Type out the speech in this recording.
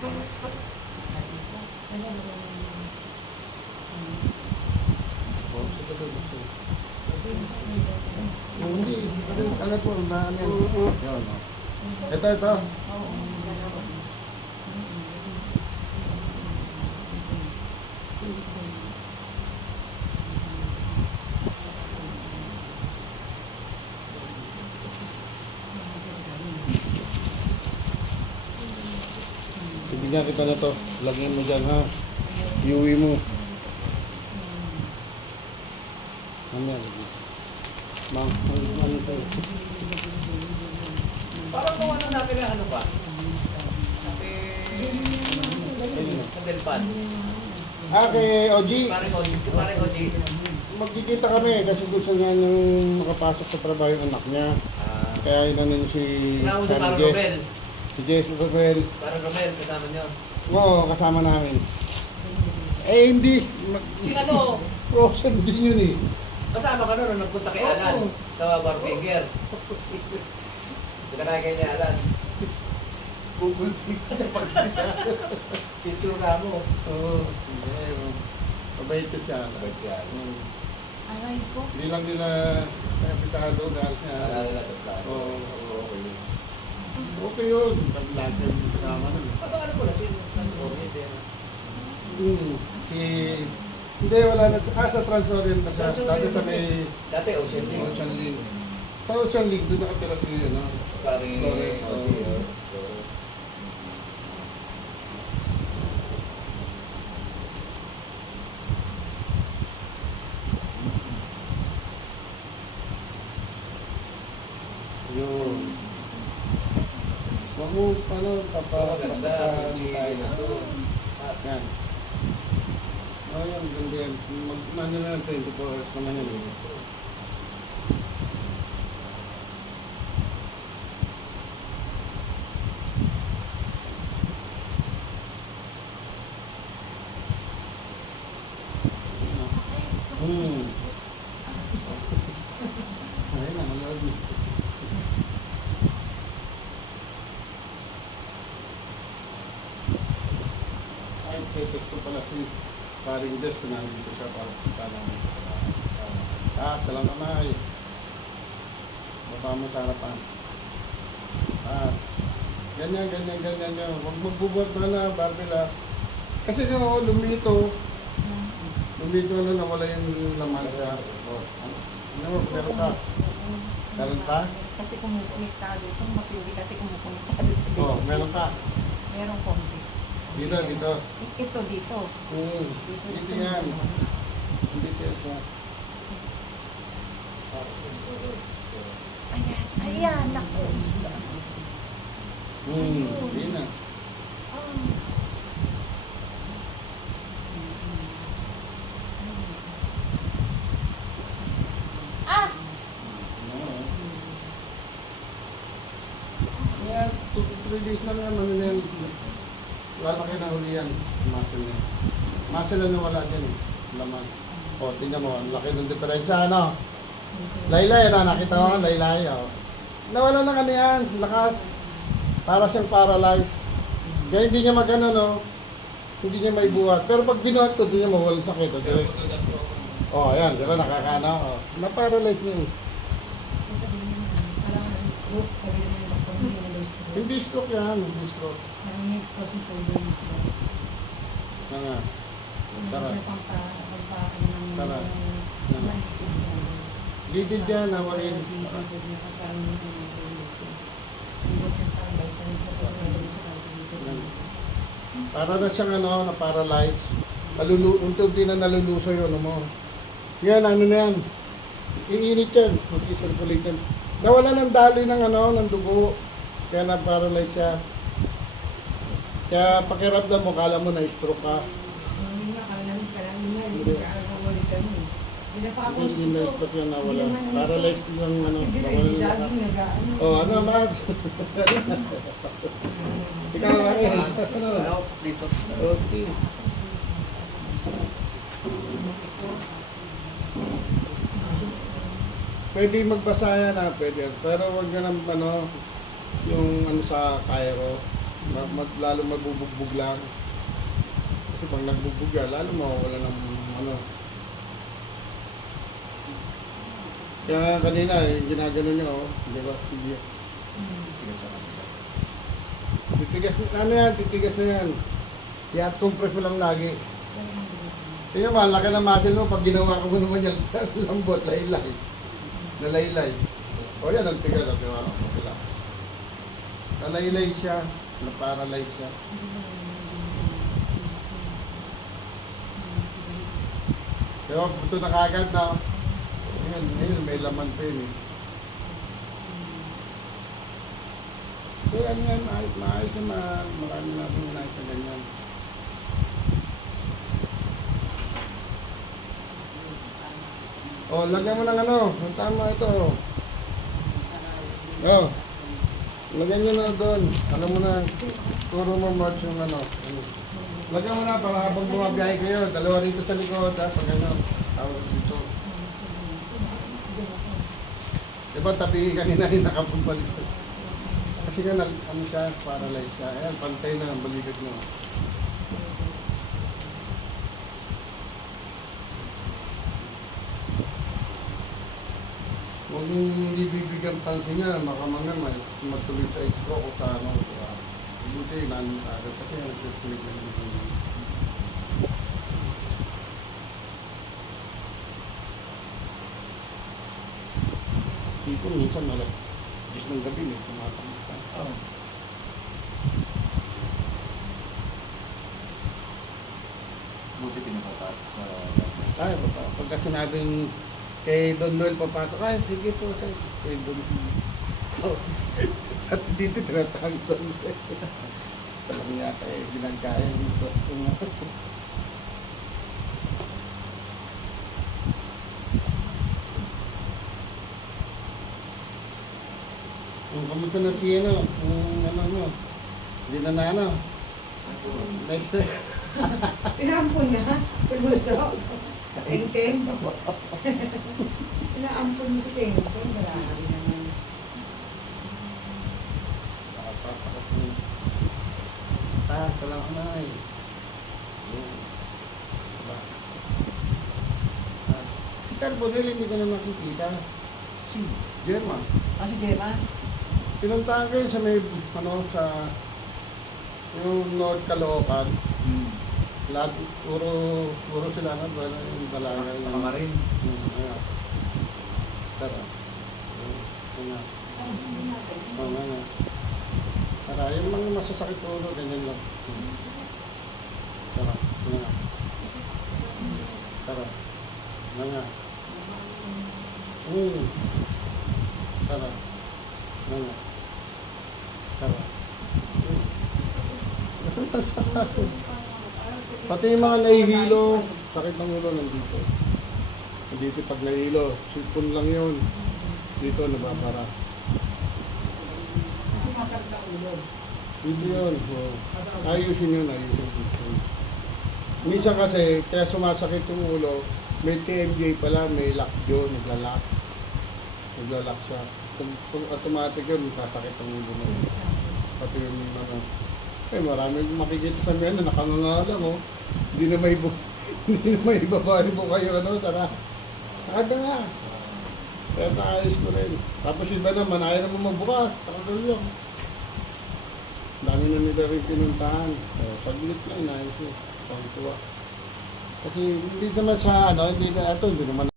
Hindi, ano po, ano yan? Yun, no? Ito. Bibigyan kita na to. Lagyan mo dyan, ha? Iuwi mo. Ano yan? Ano ito? Parang kung ano natin na ano ba? Sa Delpan. Kay OG. Parang OG. Magkikita kami kasi gusto niya nung makapasok sa trabaho yung anak niya. Kaya inanin si Kailangan mo sa Parang Romel. Si Jess Romel. Parang Romel, kasama nyo. Oo, kasama namin. Hindi. Si ano? Frozen din yun eh. Kasama ka nun, nagpunta kay Alan. Sa Barfinger. Hindi na kaya kayo ni Alan. Bubulpik ka pag Itura mo. Oo. Mabait ko siya. Mabait siya. Aray ko. Hindi lang nila pisado dahil siya. Naalala sa plan. Oo. Okay yun. Lahat yung kasama nun. Kasi ano po na, si Transorient eh. Hindi, wala na. Sa Transorient na siya. Dati sa may Dati Ocean Link. Ocean Link. Sa Ocean Link, doon nakatira si ano. Paring Flores, oo. Yun. Huwag mo, Maganda. tayo. Yan. Yan, ganda yan. Ano na lang 24 hours naman yan. Ayun na, malawag mo. Ay, tetek ko pala si paring Des, kunanin dito siya para punta namin. Talang kamay. Baba mo sa harapan. Ganyan nyo. Huwag magbubuhat na na, Barbela. Kasi nyo, lumito na nawala yung laman siya. Ano, meron ka? Meron ka? Kasi kumukuliktado. Kung matindi kasi kumukuliktado sa dito. Meron ka? Meron konti. Dito. Ito dito. Dito yan. Dito yan siya. Ayan, naku. Hindi na. Yan, 2 to 3 days na naman na yan. Lalaki na huli yan. Muscle niya. Muscle na wala dyan eh. Laman. Tingnan mo, ang laki ng diferensya, ano? Laylay, nakita mo, laylay, nawala na yan, lakas. Para siyang paralyzed. Kaya hindi niya magano, no? Hindi niya may buhat. Pero pag binuhat ko, hindi niya mawalang sakit. Ayan, di ba, nakakana, na-paralyzed niya. Hindi stroke yan, hindi stroke. Nga. Tara. Lidid yan, nawarin. Para na siyang na-paralyze. Unti-unti na naluluso yun, mo. Yan, ano na yan. Iinit yan, mag-circulate yan. Nawala ng daloy ng dugo. Kaya na-paralyze siya. Kaya pakiramdam mo, kala mo na-stroke ka. Hindi na-stroke yan, nawala. Paralyzed yung nawala. Mad? Ikaw, Dito. Okay. Pwede magbasa yan pwede. Pero wag ka ng yung sa Cairo. Lalo mabubugbog lang. Kasi pag nagbugbog ka, lalo mawawala ng ano. Kaya nga kanina, ginagano nyo, oh. Di ba? Sige. Titigas, ano yan? Titigas na yan. Kaya compress mo lang lagi. Tingnan mo, laki ng muscle mo. Pag ginawa ko mo naman yan, lambot, laylay. Nalaylay. O yan, ang tigas. Okay lang. Nalaylay siya. Na-paralyze siya. Pero buto na kagad na. Ngayon, may laman pa yun eh. Kaya yan, maayos na marami na akong naayos na ganyan. Lagyan mo ng ano, ang tama ito. Lagyan nyo na doon. Alam mo na, turo mo match yung ano. Lagyan mo na para habang bumabiyahe kayo. Dalawa rito sa likod, ha, pag ano, tawag dito. Diba tabi kanina yung nakapunta dito. Kasi nga, ano siya, paralyze siya. Ayan, pantay na ang balikat mo. Huwag mong hindi bibigyan pansin niya, makamanga magtuloy sa stroke o sa ano. Buti, nanin agad kasi nagtutuloy ka dito. Dito minsan malag. Diyos ng gabi, may tumatakot ka. Oo. Buti pinapapasok sa... Ay, pagka sinabing kay Don Noel papasok, ay sige po, sir. Kay Don Noel. At dito tinatawag Don Noel. Talagang yata eh, ginagkaya yung gusto mo. Kamusta na si ano, yung ano mo, hindi na ano, na-stress. Inampun niya? Gusto? Tengken? Inaampun mo si Tengken? Marami naman. Nakapapakas mo. Talang kamay. Diba? Si Carbonell hindi ko na makikita. Si Gemma. Si Gemma? Pinuntahan ko yun sa may, ano, sa yung North Caloocan. Lahat, puro sila na, yung dalaga. Sa Kamarin. Ayan. Tara. Ayan. Ayan. Tara, yung mga masasakit ulo, ganyan lang. Tara. Ayan. Tara. Ayan. Tara. Ayan. Tara. Pati yung mga nahihilo, sakit ng ulo nandito. Dito pag nahihilo, sipon lang yun. Dito nababara. Kasi masarap na ulo. Dito yun. Ayusin yun, ayusin. Minsan kasi, kaya sumasakit yung ulo, may TMJ pala, may lock yun, naglalak. Naglalak siya. Kung automatic yun, sasakit ang ulo mo. Pati yung ano. Marami makikita sa mga nakangangala mo. Hindi na may babae mo kayo, ano, tara. Takad na nga. Kaya naayos ko rin. Tapos iba naman, ayaw naman magbukas. Takad lang. Dami na nila rin pinuntahan. Saglit lang, inayos mo. Pangtuwa. Kasi hindi naman sa, ano, hindi naman